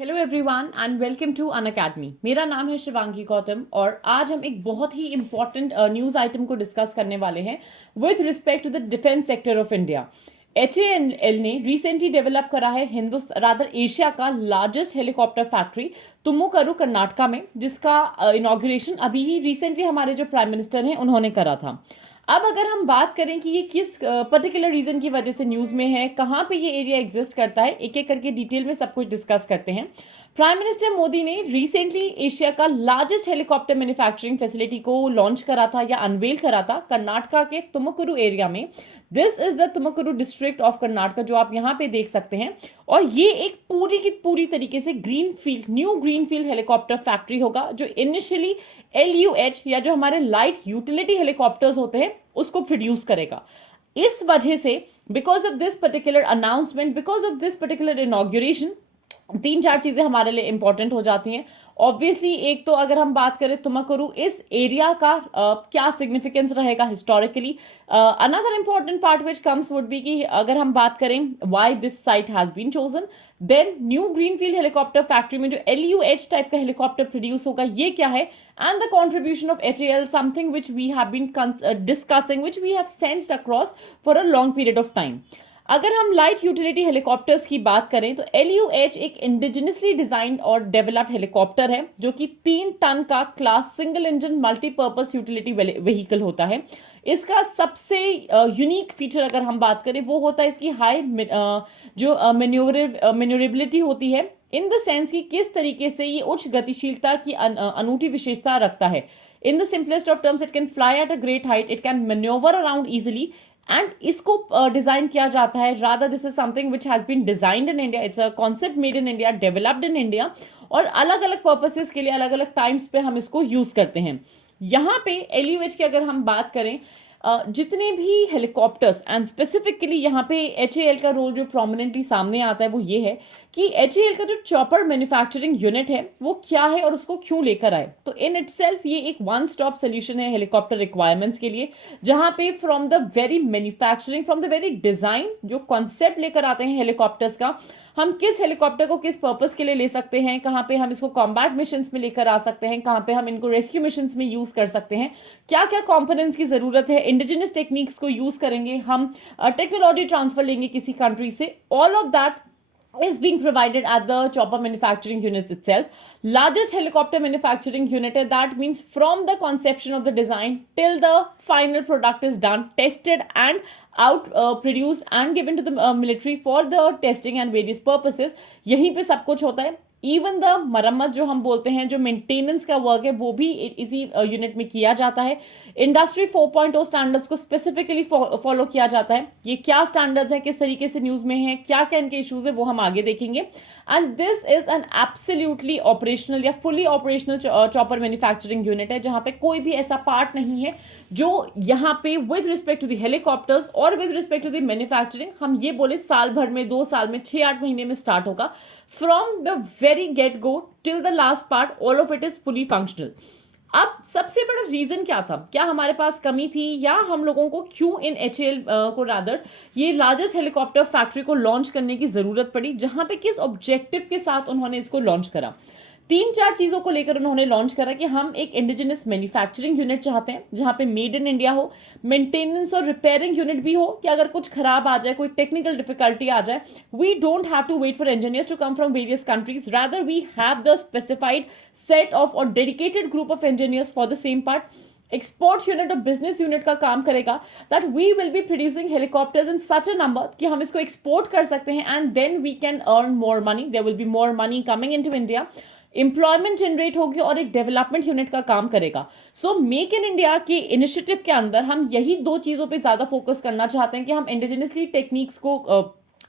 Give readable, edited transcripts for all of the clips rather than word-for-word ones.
Hello everyone and welcome to Unacademy. मेरा नाम है शिवांगी गौतम और आज हम एक बहुत ही इंपॉर्टेंट न्यूज़ आइटम को डिस्कस करने वाले हैं with respect to the defence sector of India. HAL ने रिसेंटली डेवलप करा है हिंदुस्तान रादर एशिया का largest helicopter factory Tumakuru Karnataka में, जिसका इनॉग्रेशन अभी ही रिसेंटली हमारे जो प्राइम मिनिस्टर हैं उन्होंने करा था। अब अगर हम बात करें कि ये किस पर्टिकुलर रीजन की वजह से न्यूज में है, कहाँ पे ये एरिया एग्जिस्ट करता है, एक एक करके डिटेल में सब कुछ डिस्कस करते हैं। प्राइम मिनिस्टर मोदी ने रिसेंटली एशिया का लार्जेस्ट हेलीकॉप्टर मैन्युफैक्चरिंग फैसिलिटी को लॉन्च करा था या अनवेल करा था कर्नाटका के तुमकुरु एरिया में। This is the Tumakuru district of Karnataka, जो आप यहाँ पे देख सकते हैं। और ये एक पूरी की पूरी तरीके से new green field helicopter factory होगा, जो इनिशियली LUH या जो हमारे लाइट यूटिलिटी हेलीकॉप्टर्स होते हैं उसको प्रोड्यूस करेगा। इस वजह से because of this particular announcement, because of this particular inauguration, तीन चार चीजें हमारे लिए इंपॉर्टेंट हो जाती हैं। ऑब्वियसली एक तो अगर हम बात करें तुमकुरु इस एरिया का क्या सिग्निफिकेंस रहेगा historically. Another important part which comes would be कि अगर हम बात करें why this site has been chosen, then new greenfield helicopter factory में जो LUH टाइप का हेलीकॉप्टर प्रोड्यूस होगा ये क्या है, and the contribution of HAL, something which we have been discussing, which we have sensed across for a long period of time. अगर हम light utility helicopters की बात करें तो LUH एक इंडिजिनसली डिजाइंड और डेवलप्ड हेलीकॉप्टर है जो कि 3 टन का class single engine multipurpose utility vehicle होता है। इसका सबसे यूनिक फीचर अगर हम बात करें वो होता है इसकी हाई जो मैन्यूरेबिलिटी होती है, इन द सेंस कि किस तरीके से ये उच्च गतिशीलता की अनूठी विशेषता रखता है। In the simplest of terms, it can fly at a great height, it can manoeuvre around easily, and इसको डिजाइन किया जाता है, rather this is something which has been designed in India, it's a concept made in India, developed in India, और अलग अलग purposes के लिए अलग अलग टाइम्स पे हम इसको यूज करते हैं। यहाँ पे LUH की अगर हम बात करें, जितने भी हेलीकॉप्टर्स एंड स्पेसिफिकली यहाँ पे HAL का रोल जो प्रोमिनेंटली सामने आता है वो ये है कि HAL का जो चॉपर मैन्युफैक्चरिंग यूनिट है वो क्या है और उसको क्यों लेकर आए। तो इन इटसेल्फ ये एक वन स्टॉप सोल्यूशन है हेलीकॉप्टर रिक्वायरमेंट्स के लिए, जहाँ पे from the very manufacturing, from the very design, जो कॉन्सेप्ट लेकर आते हैं हेलीकॉप्टर्स का, हम किस हेलीकॉप्टर को किस पर्पस के लिए ले सकते हैं, कहाँ पे हम इसको कॉम्बैट मिशंस में लेकर आ सकते हैं, कहाँ पे हम इनको रेस्क्यू मिशंस में यूज कर सकते हैं, क्या क्या कंपोनेंट्स की जरूरत है, इंडिजिनस टेक्निक्स को यूज करेंगे हम, टेक्नोलॉजी ट्रांसफर लेंगे किसी कंट्री से, all of that is being provided at the chopper manufacturing unit itself. Largest helicopter manufacturing unit, that means from the conception of the design till the final product is done, tested and out produced and given to the military for the testing and various purposes, यहीं पे सब कुछ होता है। Even the मरम्मत जो हम बोलते हैं, जो मेंटेनेंस का वर्क है, वो भी इसी यूनिट में किया जाता है। इंडस्ट्री 4.0 स्टैंडर्ड्स को स्पेसिफिकली फॉलो किया जाता है। ये क्या स्टैंडर्ड्स हैं, किस तरीके से न्यूज में है, क्या क्या इनके इश्यूज है, वो हम आगे देखेंगे। And this is an absolutely operational या fully operational chopper manufacturing unit है, जहां पे कोई भी ऐसा पार्ट नहीं है जो यहाँ पे with respect to the helicopters और with respect to the manufacturing हम ये बोले साल भर में, 2 साल में, 6-8 महीने में स्टार्ट होगा। From the very get go till the last part, all of it is fully functional. अब सबसे बड़ा रीजन क्या था, क्या हमारे पास कमी थी, या हम लोगों को क्यों इन HAL को रादर ये लार्जेस्ट हेलीकॉप्टर फैक्ट्री को लॉन्च करने की जरूरत पड़ी, जहां पे किस ऑब्जेक्टिव के साथ उन्होंने इसको लॉन्च करा। 3-4 चीजों को लेकर उन्होंने लॉन्च करा कि हम एक इंडिजिनस मैन्युफैक्चरिंग यूनिट चाहते हैं जहां पे मेड इन इंडिया हो, मेंटेनेंस और रिपेयरिंग यूनिट भी हो कि अगर कुछ खराब आ जाए, कोई टेक्निकल डिफिकल्टी आ जाए, we don't have to wait for engineers to come from various countries, rather we have the specified set of or dedicated group of engineers for the same part. Export unit और business unit का काम करेगा, that we will be producing helicopters in such a number कि हम इसको एक्सपोर्ट कर सकते हैं, and then we can earn more money, there will be more money coming into India, employment generate होगी और एक डेवलपमेंट यूनिट का काम करेगा। सो मेक इन इंडिया के इनिशिएटिव के अंदर हम यही 2 चीजों पे ज्यादा फोकस करना चाहते हैं कि हम इंडिजिनसली टेक्निक्स को,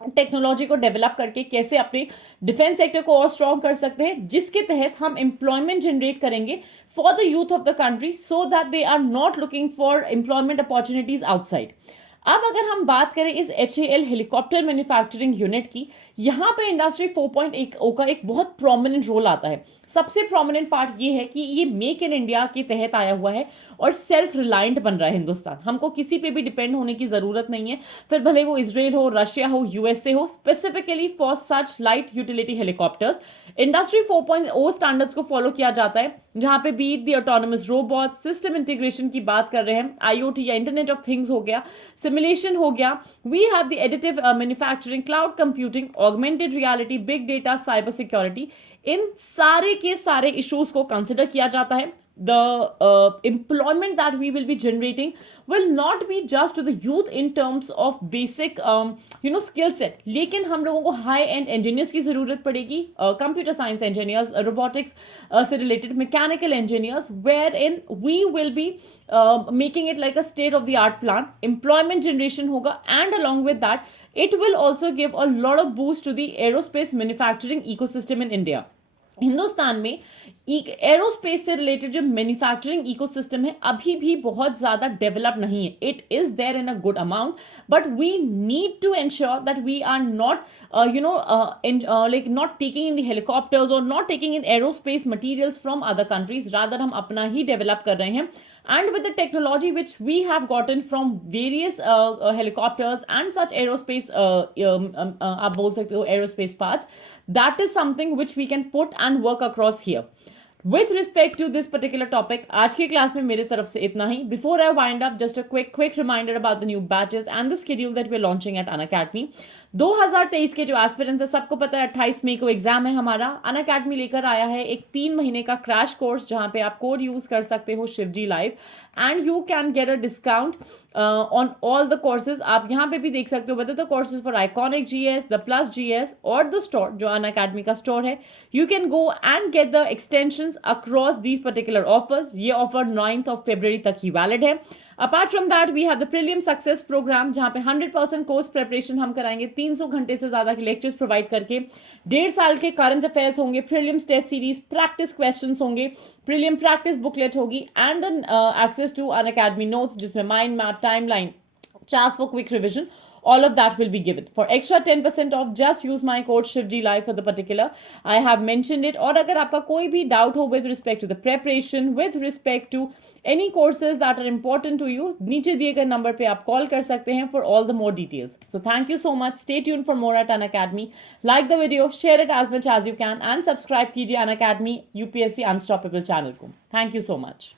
टेक्नोलॉजी को डेवलप करके कैसे अपने डिफेंस सेक्टर को और स्ट्रॉन्ग कर सकते हैं, जिसके तहत हम एम्प्लॉयमेंट जनरेट करेंगे for the youth of the country, so that they are not looking for employment opportunities outside. अब अगर हम बात करें इस HAL हेलीकॉप्टर मैन्युफैक्चरिंग यूनिट की, यहाँ पे इंडस्ट्री 4.0 का एक बहुत प्रोमिनेंट रोल आता है। सबसे प्रोमिनेंट पार्ट ये है कि ये मेक इन इंडिया के तहत आया हुआ है और सेल्फ रिलायंट बन रहा है हिंदुस्तान। हमको किसी पे भी डिपेंड होने की जरूरत नहीं है, फिर भले वो इसराइल हो, रशिया हो, USA हो, specifically for such light utility helicopters. Industry 4.0 standards को फॉलो किया जाता है, जहां पे बीट दी ऑटोनमस रोबोट, सिस्टम इंटीग्रेशन की बात कर रहे हैं, IoT या इंटरनेट ऑफ थिंग्स हो गया, सिमुलेशन हो गया, we have the additive manufacturing, cloud computing, augmented reality, big data, cyber security, इन सारे के सारे इश्यूज को कंसिडर किया जाता है। The employment that we will be generating will not be just to the youth in terms of basic skill set, लेकिन हम लोगों को हाई एंड इंजीनियर्स की जरूरत पड़ेगी, कंप्यूटर साइंस इंजीनियर्स, रोबोटिक्स से related mechanical engineers, wherein we will be making it like a state of the art plant. Employment generation होगा and along with that it will also give a lot of boost to the aerospace manufacturing ecosystem in India. Hindustan में aerospace से related जो manufacturing ecosystem है अभी भी बहुत ज्यादा develop नहीं है. It is there in a good amount, but we need to ensure that we are not like not taking in the helicopters or not taking in aerospace materials from other countries. rather हम अपना ही develop कर रहे हैं. And with the technology which we have gotten from various helicopters and such aerospace आप बोल सकते हो aerospace parts, that is something which we can put and work across here. With respect to this particular topic, आज की class में मेरे तरफ से इतना ही. Before I wind up, just a quick reminder about the new batches and the schedule that we're launching at Unacademy. 2023 के जो aspirants है सबको पता है 28 मई को एग्जाम है हमारा. Unacademy लेकर आया है एक 3 महीने का क्रैश कोर्स जहां पे आप कोड यूज कर सकते हो Shivji live and you can get a discount on all the courses. आप यहाँ पे भी देख सकते हो whether the courses for Iconic GS, the Plus GS or the store जो Unacademy का स्टोर है. You can go and get the extensions across these particular offers. ये ऑफर 9th of February तक ही वैलिड है. Apart from that we have the prelims success programme जहां पे 100% course preparation हम कराएंगे 300 घंटे से ज्यादा के लेक्चर्स प्रोवाइड करके. 1.5 साल के करंट अफेयर्स होंगे, prelims test series, practice questions होंगे, प्रीलियम प्रैक्टिस बुकलेट होगी and access to Unacademy notes जिसमें mind map, timeline, charts for quick revision. All of that will be given. For extra 10% off, just use my code ShivjiLive for the particular. I have mentioned it. और अगर आपका कोई भी doubt हो with respect to the preparation, with respect to any courses that are important to you, नीचे दिए गए number पे आप कॉल कर सकते हैं for all the more details. So thank you so much. Stay tuned for more at Unacademy. Like the video, share it as much as you can, and subscribe कीजिए Unacademy UPSC Unstoppable channel को. Thank you so much.